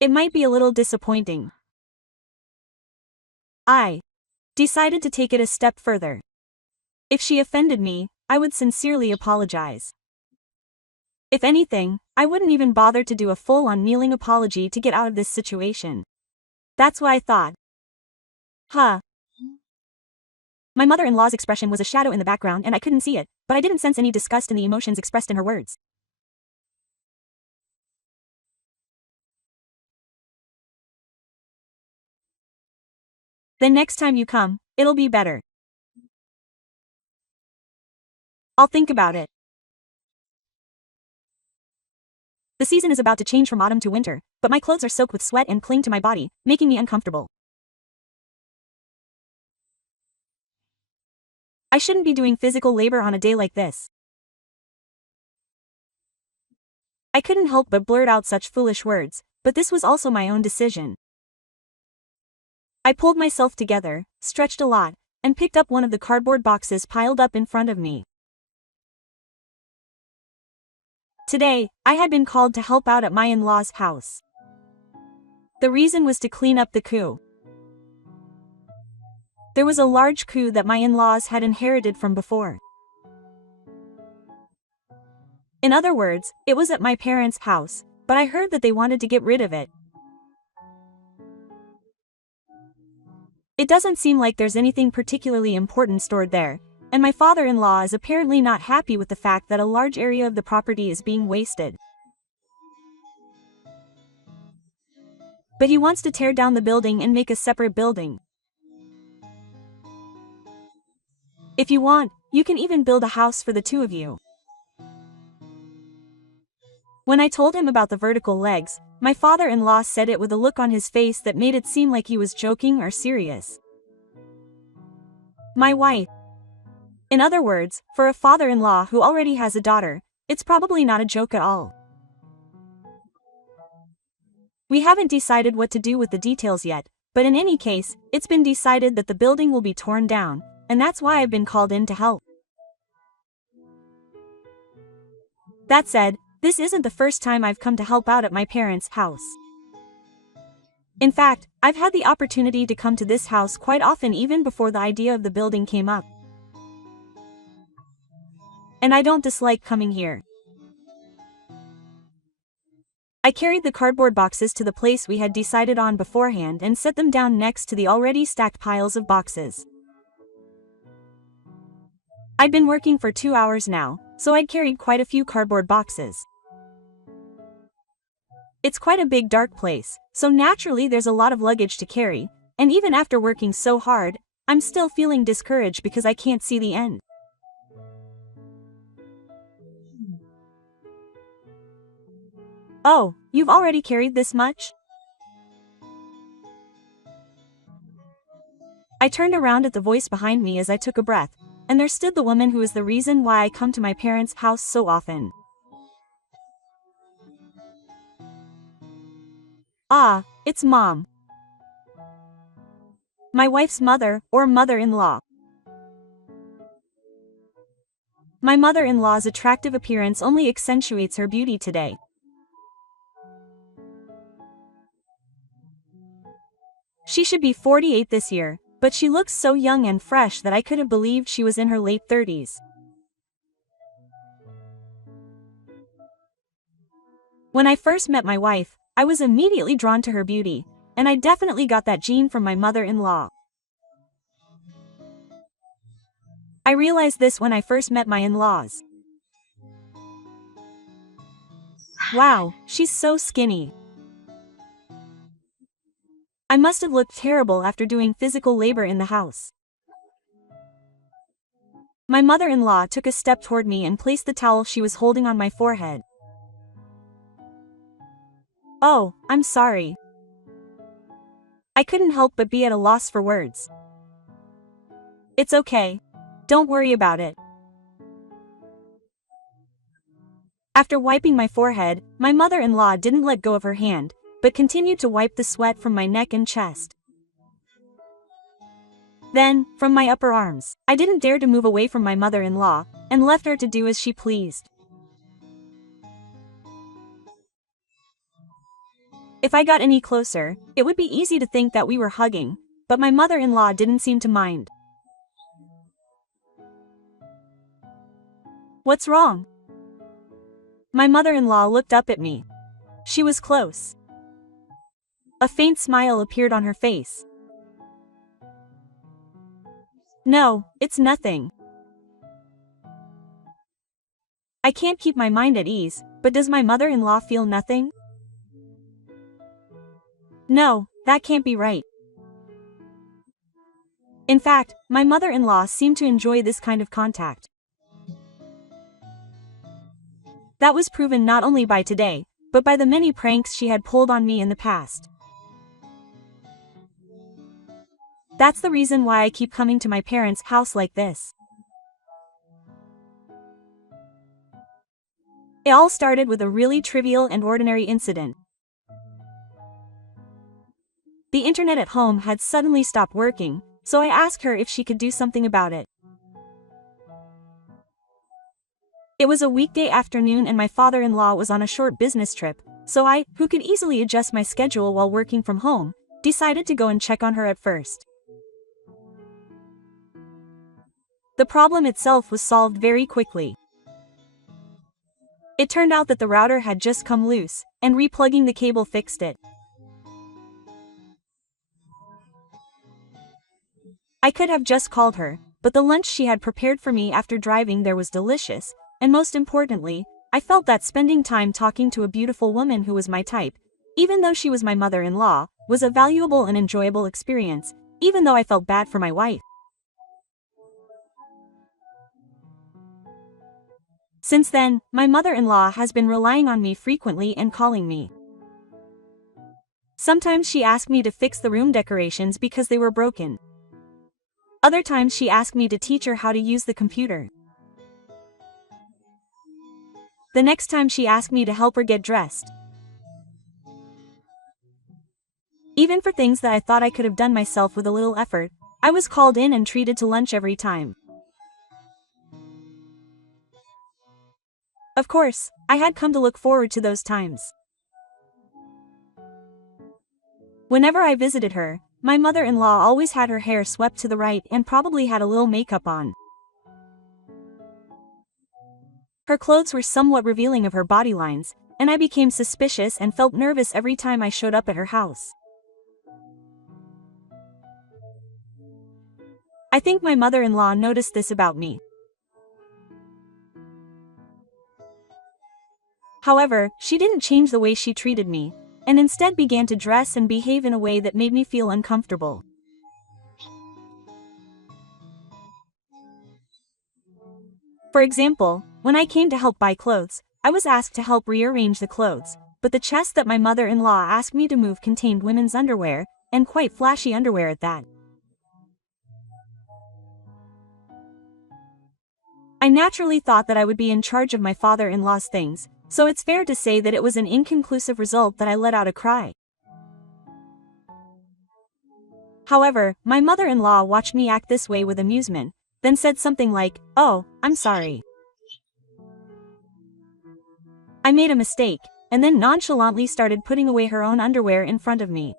It might be a little disappointing. I decided to take it a step further. If she offended me, I would sincerely apologize. If anything, I wouldn't even bother to do a full-on kneeling apology to get out of this situation. That's what I thought. Huh. My mother-in-law's expression was a shadow in the background and I couldn't see it, but I didn't sense any disgust in the emotions expressed in her words. Then next time you come, it'll be better. I'll think about it. The season is about to change from autumn to winter, but my clothes are soaked with sweat and cling to my body, making me uncomfortable. I shouldn't be doing physical labor on a day like this. I couldn't help but blurt out such foolish words, but this was also my own decision. I pulled myself together, stretched a lot, and picked up one of the cardboard boxes piled up in front of me. Today, I had been called to help out at my in-laws' house. The reason was to clean up the coup. There was a large coup that my in-laws had inherited from before. In other words, it was at my parents' house, but I heard that they wanted to get rid of it. It doesn't seem like there's anything particularly important stored there, and my father-in-law is apparently not happy with the fact that a large area of the property is being wasted. But he wants to tear down the building and make a separate building. If you want, you can even build a house for the two of you. When I told him about the vertical legs, my father-in-law said it with a look on his face that made it seem like he was joking or serious. My wife. In other words, for a father-in-law who already has a daughter, it's probably not a joke at all. We haven't decided what to do with the details yet, but in any case, it's been decided that the building will be torn down, and that's why I've been called in to help. That said, this isn't the first time I've come to help out at my parents' house. In fact, I've had the opportunity to come to this house quite often even before the idea of the building came up. And I don't dislike coming here. I carried the cardboard boxes to the place we had decided on beforehand and set them down next to the already stacked piles of boxes. I'd been working for 2 hours now, so I'd carried quite a few cardboard boxes. It's quite a big dark place, so naturally there's a lot of luggage to carry, and even after working so hard, I'm still feeling discouraged because I can't see the end. Oh, you've already carried this much? I turned around at the voice behind me as I took a breath, and there stood the woman who is the reason why I come to my parents' house so often. Ah, it's Mom. My wife's mother, or mother-in-law. My mother-in-law's attractive appearance only accentuates her beauty today. She should be 48 this year, but she looks so young and fresh that I could have believed she was in her late 30s. When I first met my wife, I was immediately drawn to her beauty, and I definitely got that gene from my mother-in-law. I realized this when I first met my in-laws. Wow, she's so skinny. I must have looked terrible after doing physical labor in the house. My mother-in-law took a step toward me and placed the towel she was holding on my forehead. Oh, I'm sorry. I couldn't help but be at a loss for words. It's okay. Don't worry about it. After wiping my forehead, my mother-in-law didn't let go of her hand, but continued to wipe the sweat from my neck and chest. Then, from my upper arms, I didn't dare to move away from my mother-in-law, and left her to do as she pleased. If I got any closer, it would be easy to think that we were hugging, but my mother-in-law didn't seem to mind. What's wrong? My mother-in-law looked up at me. She was close. A faint smile appeared on her face. No, it's nothing. I can't keep my mind at ease, but does my mother-in-law feel nothing? No, that can't be right. In fact, my mother-in-law seemed to enjoy this kind of contact. That was proven not only by today, but by the many pranks she had pulled on me in the past. That's the reason why I keep coming to my parents' house like this. It all started with a really trivial and ordinary incident. The internet at home had suddenly stopped working, so I asked her if she could do something about it. It was a weekday afternoon and my father-in-law was on a short business trip, so I, who could easily adjust my schedule while working from home, decided to go and check on her at first. The problem itself was solved very quickly. It turned out that the router had just come loose, and replugging the cable fixed it. I could have just called her, but the lunch she had prepared for me after driving there was delicious, and most importantly, I felt that spending time talking to a beautiful woman who was my type, even though she was my mother-in-law, was a valuable and enjoyable experience, even though I felt bad for my wife. Since then, my mother-in-law has been relying on me frequently and calling me. Sometimes she asked me to fix the room decorations because they were broken. Other times she asked me to teach her how to use the computer. The next time she asked me to help her get dressed. Even for things that I thought I could have done myself with a little effort, I was called in and treated to lunch every time. Of course, I had come to look forward to those times. Whenever I visited her, my mother-in-law always had her hair swept to the right and probably had a little makeup on. Her clothes were somewhat revealing of her body lines, and I became suspicious and felt nervous every time I showed up at her house. I think my mother-in-law noticed this about me. However, she didn't change the way she treated me, and instead began to dress and behave in a way that made me feel uncomfortable. For example, when I came to help buy clothes, I was asked to help rearrange the clothes, but the chest that my mother-in-law asked me to move contained women's underwear, and quite flashy underwear at that. I naturally thought that I would be in charge of my father-in-law's things, so it's fair to say that it was an inconclusive result that I let out a cry. However, my mother-in-law watched me act this way with amusement, then said something like, "Oh, I'm sorry. I made a mistake," and then nonchalantly started putting away her own underwear in front of me.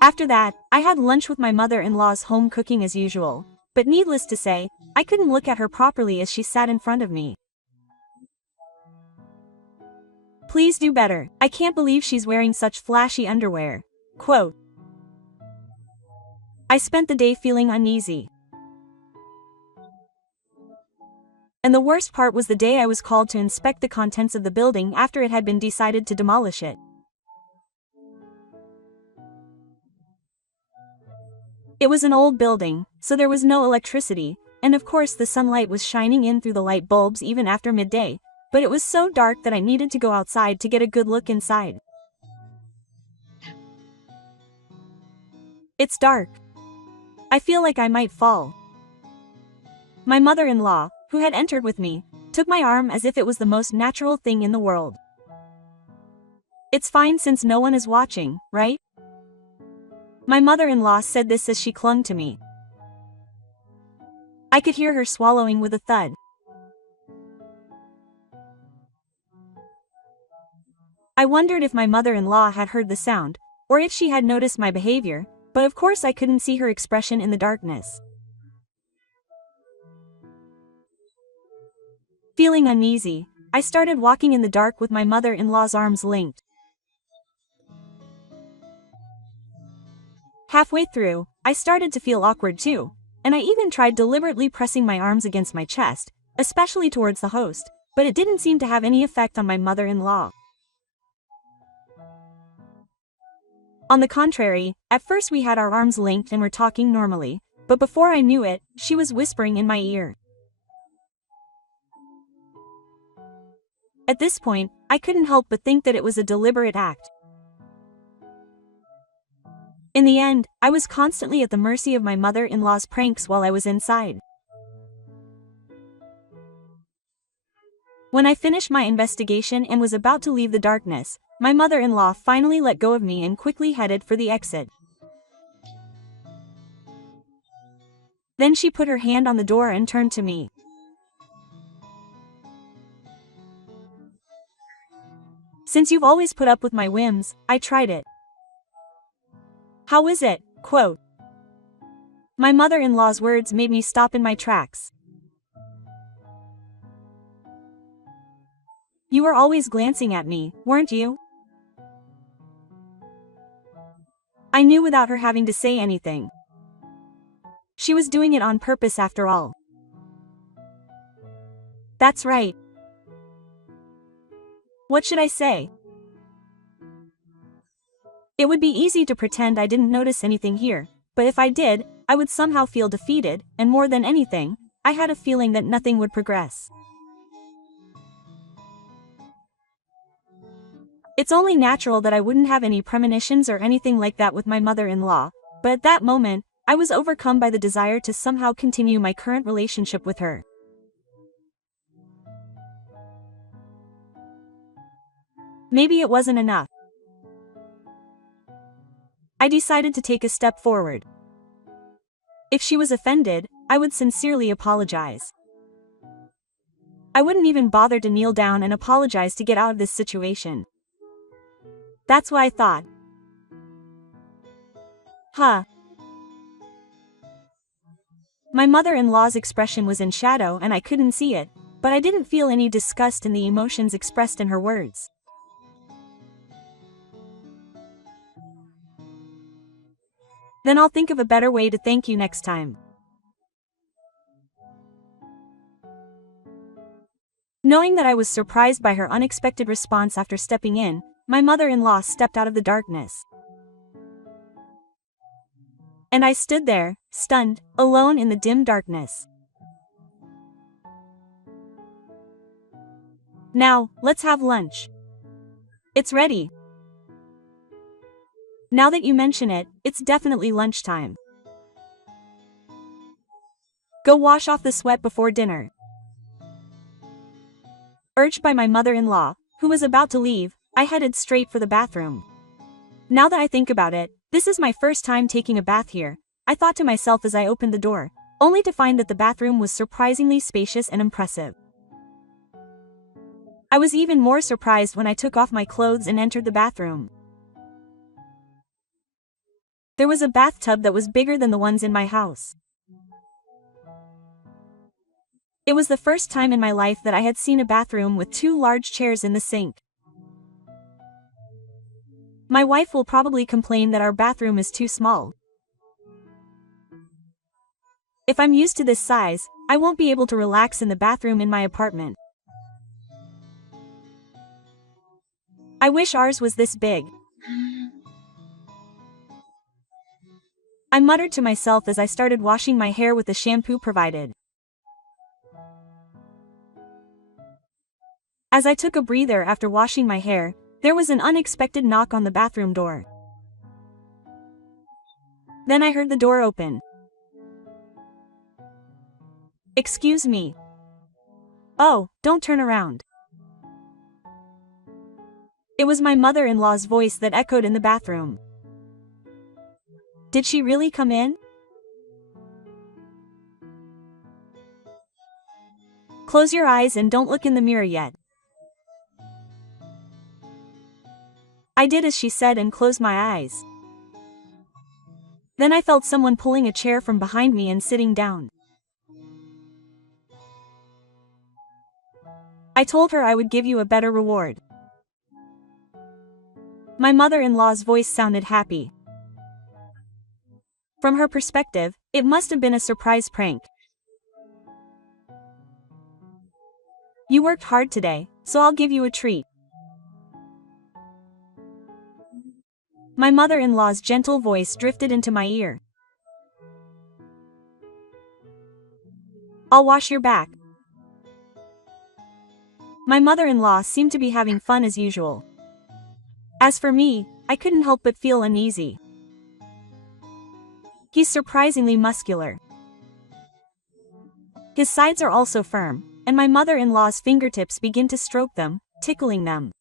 After that, I had lunch with my mother-in-law's home cooking as usual, but needless to say, I couldn't look at her properly as she sat in front of me. "Please do better. I can't believe she's wearing such flashy underwear." Quote. I spent the day feeling uneasy. And the worst part was the day I was called to inspect the contents of the building after it had been decided to demolish it. It was an old building, so there was no electricity, and of course the sunlight was shining in through the light bulbs even after midday, but it was so dark that I needed to go outside to get a good look inside. It's dark. I feel like I might fall. My mother-in-law, who had entered with me, took my arm as if it was the most natural thing in the world. "It's fine since no one is watching, right?" My mother-in-law said this as she clung to me. I could hear her swallowing with a thud. I wondered if my mother-in-law had heard the sound, or if she had noticed my behavior, but of course I couldn't see her expression in the darkness. Feeling uneasy, I started walking in the dark with my mother-in-law's arms linked. Halfway through, I started to feel awkward too, and I even tried deliberately pressing my arms against my chest, especially towards the host, but it didn't seem to have any effect on my mother-in-law. On the contrary, at first we had our arms linked and were talking normally, but before I knew it, she was whispering in my ear. At this point, I couldn't help but think that it was a deliberate act. In the end, I was constantly at the mercy of my mother-in-law's pranks while I was inside. When I finished my investigation and was about to leave the darkness, my mother-in-law finally let go of me and quickly headed for the exit. Then she put her hand on the door and turned to me. "Since you've always put up with my whims, I tried it. How is it?" Quote. My mother-in-law's words made me stop in my tracks. "You were always glancing at me, weren't you?" I knew without her having to say anything. She was doing it on purpose after all. That's right. What should I say? It would be easy to pretend I didn't notice anything here, but if I did, I would somehow feel defeated, and more than anything, I had a feeling that nothing would progress. It's only natural that I wouldn't have any premonitions or anything like that with my mother-in-law, but at that moment, I was overcome by the desire to somehow continue my current relationship with her. Maybe it wasn't enough. I decided to take a step forward. If she was offended, I would sincerely apologize. I wouldn't even bother to kneel down and apologize to get out of this situation. That's what I thought. Huh. My mother-in-law's expression was in shadow and I couldn't see it, but I didn't feel any disgust in the emotions expressed in her words. Then I'll think of a better way to thank you next time. Knowing that I was surprised by her unexpected response after stepping in, my mother-in-law stepped out of the darkness. And I stood there, stunned, alone in the dim darkness. "Now, let's have lunch. It's ready." Now that you mention it, it's definitely lunchtime. Go wash off the sweat before dinner. Urged by my mother-in-law, who was about to leave, I headed straight for the bathroom. Now that I think about it, this is my first time taking a bath here, I thought to myself as I opened the door, only to find that the bathroom was surprisingly spacious and impressive. I was even more surprised when I took off my clothes and entered the bathroom. There was a bathtub that was bigger than the ones in my house. It was the first time in my life that I had seen a bathroom with 2 large chairs in the sink. My wife will probably complain that our bathroom is too small. If I'm used to this size, I won't be able to relax in the bathroom in my apartment. I wish ours was this big. I muttered to myself as I started washing my hair with the shampoo provided. As I took a breather after washing my hair, there was an unexpected knock on the bathroom door. Then I heard the door open. "Excuse me." "Oh, don't turn around." It was my mother-in-law's voice that echoed in the bathroom. Did she really come in? Close your eyes and don't look in the mirror yet. I did as she said and closed my eyes. Then I felt someone pulling a chair from behind me and sitting down. I told her I would give you a better reward. My mother-in-law's voice sounded happy. From her perspective, it must have been a surprise prank. You worked hard today, so I'll give you a treat. My mother-in-law's gentle voice drifted into my ear. I'll wash your back. My mother-in-law seemed to be having fun as usual. As for me, I couldn't help but feel uneasy. He's surprisingly muscular. His sides are also firm, and my mother-in-law's fingertips begin to stroke them, tickling them.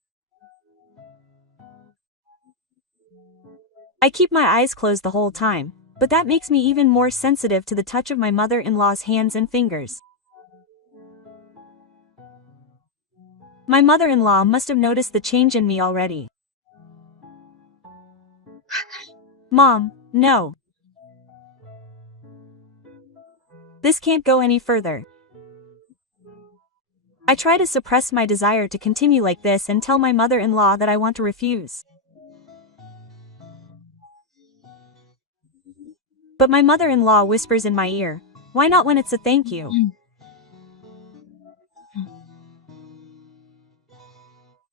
I keep my eyes closed the whole time, but that makes me even more sensitive to the touch of my mother-in-law's hands and fingers. My mother-in-law must have noticed the change in me already. Mom, no. This can't go any further. I try to suppress my desire to continue like this and tell my mother-in-law that I want to refuse. But my mother-in-law whispers in my ear, "Why not when it's a thank you?"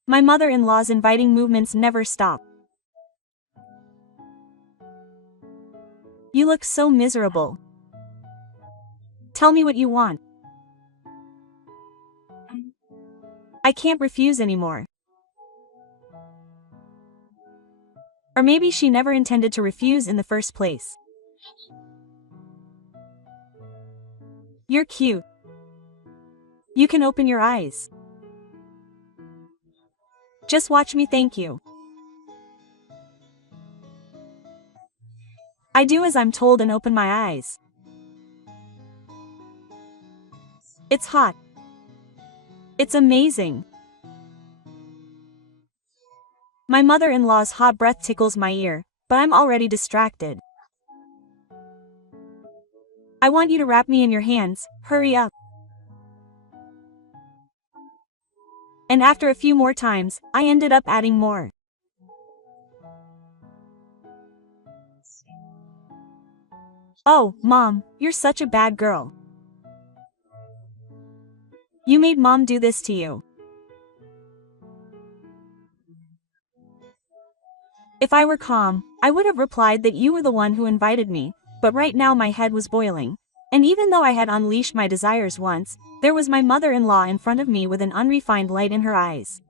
My mother-in-law's inviting movements never stop. You look so miserable. Tell me what you want. I can't refuse anymore. Or maybe she never intended to refuse in the first place. You're cute. You can open your eyes. Just watch me thank you. I do as I'm told and open my eyes. It's hot. It's amazing. My mother-in-law's hot breath tickles my ear, but I'm already distracted. I want you to wrap me in your hands, hurry up. And after a few more times, I ended up adding more. Oh, Mom, you're such a bad girl. You made Mom do this to you. If I were calm, I would have replied that you were the one who invited me, but right now my head was boiling. And even though I had unleashed my desires once, there was my mother-in-law in front of me with an unrefined light in her eyes.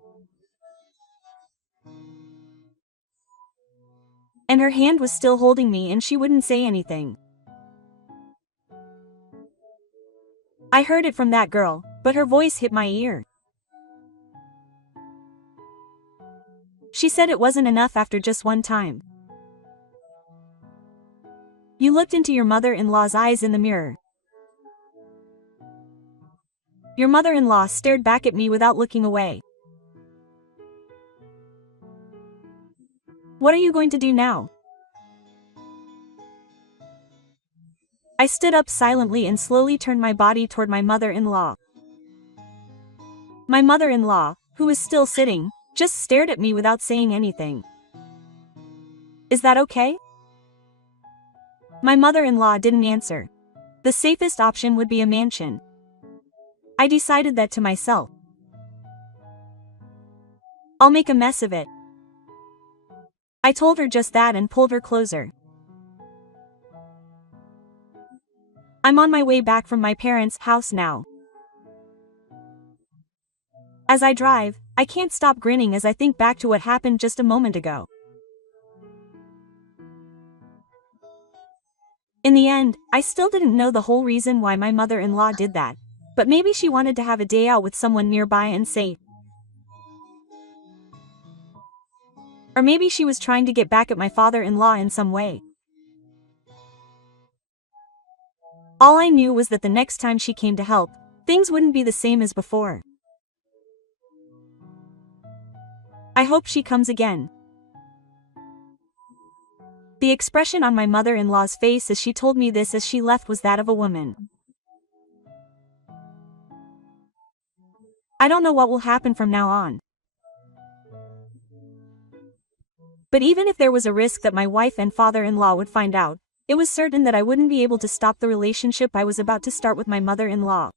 And her hand was still holding me and she wouldn't say anything. I heard it from that girl, but her voice hit my ear. She said it wasn't enough after just one time. You looked into your mother-in-law's eyes in the mirror. Your mother-in-law stared back at me without looking away. What are you going to do now? I stood up silently and slowly turned my body toward my mother-in-law. My mother-in-law, who was still sitting, just stared at me without saying anything. Is that okay? My mother-in-law didn't answer. The safest option would be a mansion. I decided that to myself. I'll make a mess of it. I told her just that and pulled her closer. I'm on my way back from my parents' house now. As I drive, I can't stop grinning as I think back to what happened just a moment ago. In the end, I still didn't know the whole reason why my mother-in-law did that, but maybe she wanted to have a day out with someone nearby and safe. Or maybe she was trying to get back at my father-in-law in some way. All I knew was that the next time she came to help, things wouldn't be the same as before. I hope she comes again. The expression on my mother-in-law's face as she told me this as she left was that of a woman. I don't know what will happen from now on. But even if there was a risk that my wife and father-in-law would find out, it was certain that I wouldn't be able to stop the relationship I was about to start with my mother-in-law.